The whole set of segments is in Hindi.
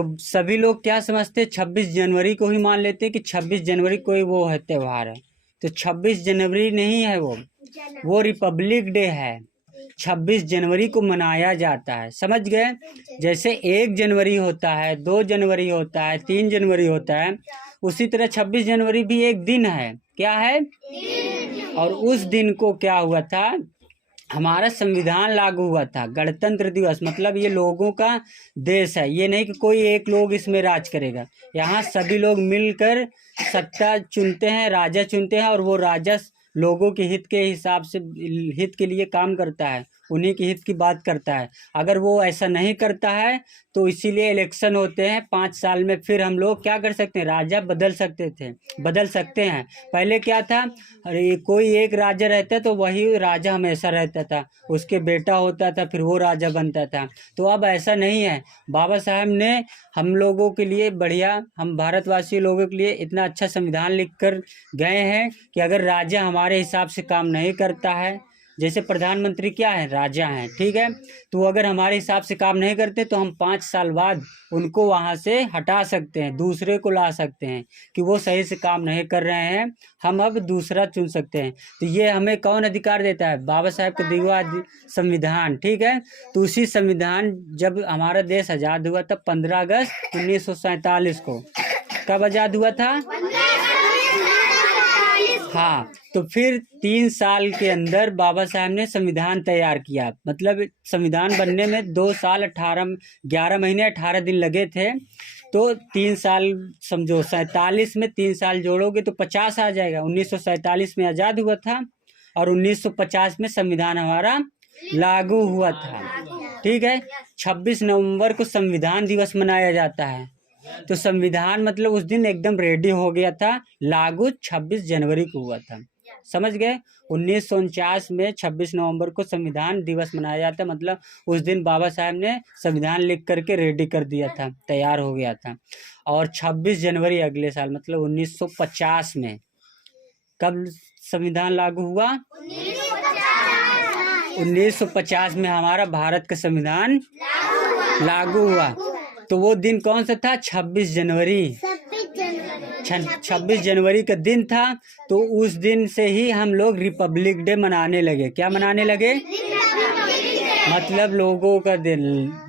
तो सभी लोग क्या समझते हैं, 26 जनवरी को ही मान लेते हैं कि 26 जनवरी को ही वो है त्यौहार है। तो 26 जनवरी नहीं है वो रिपब्लिक डे है। 26 जनवरी को मनाया जाता है, समझ गए। जैसे 1 जनवरी होता है, 2 जनवरी होता है, 3 जनवरी होता है, उसी तरह 26 जनवरी भी एक दिन है। क्या है? और उस दिन को क्या हुआ था, हमारा संविधान लागू हुआ था। गणतंत्र दिवस मतलब ये लोगों का देश है, ये नहीं कि कोई एक लोग इसमें राज करेगा। यहाँ सभी लोग मिलकर सत्ता चुनते हैं, राजा चुनते हैं, और वो राजा लोगों के हित के हिसाब से हित के लिए काम करता है, उन्हीं के हित की बात करता है। अगर वो ऐसा नहीं करता है तो इसीलिए इलेक्शन होते हैं 5 साल में। फिर हम लोग क्या कर सकते हैं, राजा बदल सकते हैं। पहले क्या था, अरे कोई एक राजा रहता तो वही राजा हमेशा रहता था, उसके बेटा होता था फिर वो राजा बनता था। तो अब ऐसा नहीं है। बाबा साहब ने हम लोगों के लिए बढ़िया, हम भारतवासी लोगों के लिए इतना अच्छा संविधान लिख कर गए हैं कि अगर राजा हमारे हिसाब से काम नहीं करता है, जैसे प्रधानमंत्री क्या है, राजा हैं, ठीक है, तो अगर हमारे हिसाब से काम नहीं करते तो हम 5 साल बाद उनको वहाँ से हटा सकते हैं, दूसरे को ला सकते हैं कि वो सही से काम नहीं कर रहे हैं, हम अब दूसरा चुन सकते हैं। तो ये हमें कौन अधिकार देता है, बाबा साहब का दिया हुआ संविधान, ठीक है। तो उसी संविधान, जब हमारा देश आज़ाद हुआ तब 15 अगस्त 1947 को, कब आज़ाद हुआ था? हाँ, तो फिर 3 साल के अंदर बाबा साहब ने संविधान तैयार किया। मतलब संविधान बनने में 2 साल 11 महीने 18 दिन लगे थे। तो 3 साल समझो, 47 में 3 साल जोड़ोगे तो 50 आ जाएगा। 1947 में आज़ाद हुआ था और 1950 में संविधान हमारा लागू हुआ था, ठीक है। 26 नवंबर को संविधान दिवस मनाया जाता है। तो संविधान मतलब उस दिन एकदम रेडी हो गया था, लागू 26 जनवरी को हुआ था, समझ गए। 1949 में 26 नवंबर को संविधान दिवस मनाया जाता है। मतलब उस दिन बाबा साहब ने संविधान लिख करके रेडी कर दिया था, तैयार हो गया था। और 26 जनवरी अगले साल मतलब 1950 में, कब संविधान लागू हुआ? 1950 में हमारा भारत का संविधान लागू हुआ। तो वो दिन कौन सा था? 26 जनवरी। 26 जनवरी का दिन था। तो उस दिन से ही हम लोग रिपब्लिक डे मनाने लगे। क्या मनाने लगे? मतलब लोगों का दिन,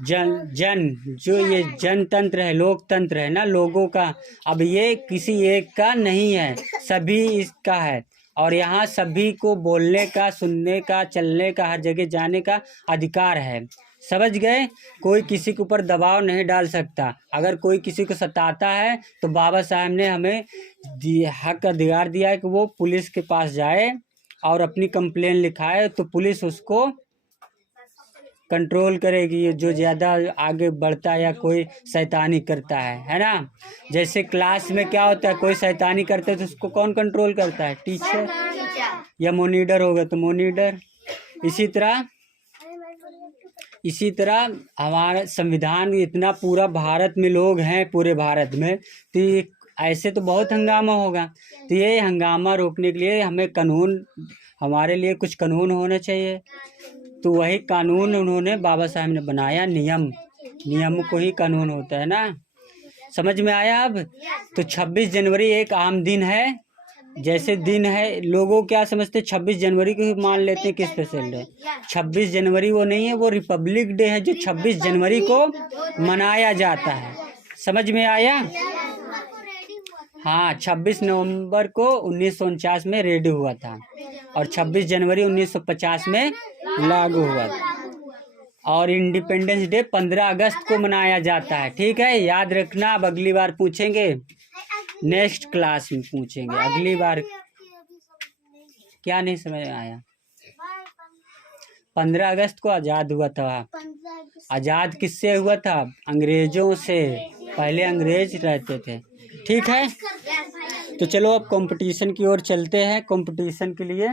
जो ये जनतंत्र है, लोकतंत्र है ना लोगों का, अब ये किसी एक का नहीं है, सभी इसका है। और यहाँ सभी को बोलने का, सुनने का, चलने का, हर जगह जाने का अधिकार है, समझ गए। कोई किसी के ऊपर दबाव नहीं डाल सकता। अगर कोई किसी को सताता है तो बाबा साहब ने हमें हक अधिकार दिया है कि वो पुलिस के पास जाए और अपनी कंप्लेन लिखाए, तो पुलिस उसको कंट्रोल करेगी जो ज़्यादा आगे बढ़ता है या कोई शैतानी करता है ना। जैसे क्लास में क्या होता है, कोई शैतानी करता है तो उसको कौन कंट्रोल करता है? टीचर या मॉनिटर होगा तो मॉनिटर। इसी तरह हमारा संविधान इतना, पूरा भारत में लोग हैं, पूरे भारत में, तो ऐसे तो बहुत हंगामा होगा। तो ये हंगामा रोकने के लिए हमें कानून, हमारे लिए कुछ कानून होना चाहिए। तो वही कानून उन्होंने, बाबा साहब ने बनाया, नियम को ही कानून होता है ना। समझ में आया अब? तो 26 जनवरी एक आम दिन है, जैसे दिन है। लोगों क्या समझते, 26 जनवरी को ही मान लेते हैं कि स्पेशल डे। 26 जनवरी वो नहीं है, वो रिपब्लिक डे है जो 26 जनवरी को मनाया जाता है। समझ में आया? हाँ, 26 नवंबर को 1949 में रेडी हुआ था और 26 जनवरी 1950 में लागू हुआ था। और इंडिपेंडेंस डे 15 अगस्त को मनाया जाता है, ठीक है। याद रखना, अब अगली बार पूछेंगे, नेक्स्ट क्लास में पूछेंगे अगली बार। क्या नहीं समझ आया? 15 अगस्त को आज़ाद हुआ था। आज़ाद किससे हुआ था? अंग्रेजों से। पहले अंग्रेज रहते थे, ठीक है। तो चलो अब कंपटीशन की ओर चलते हैं। कंपटीशन के लिए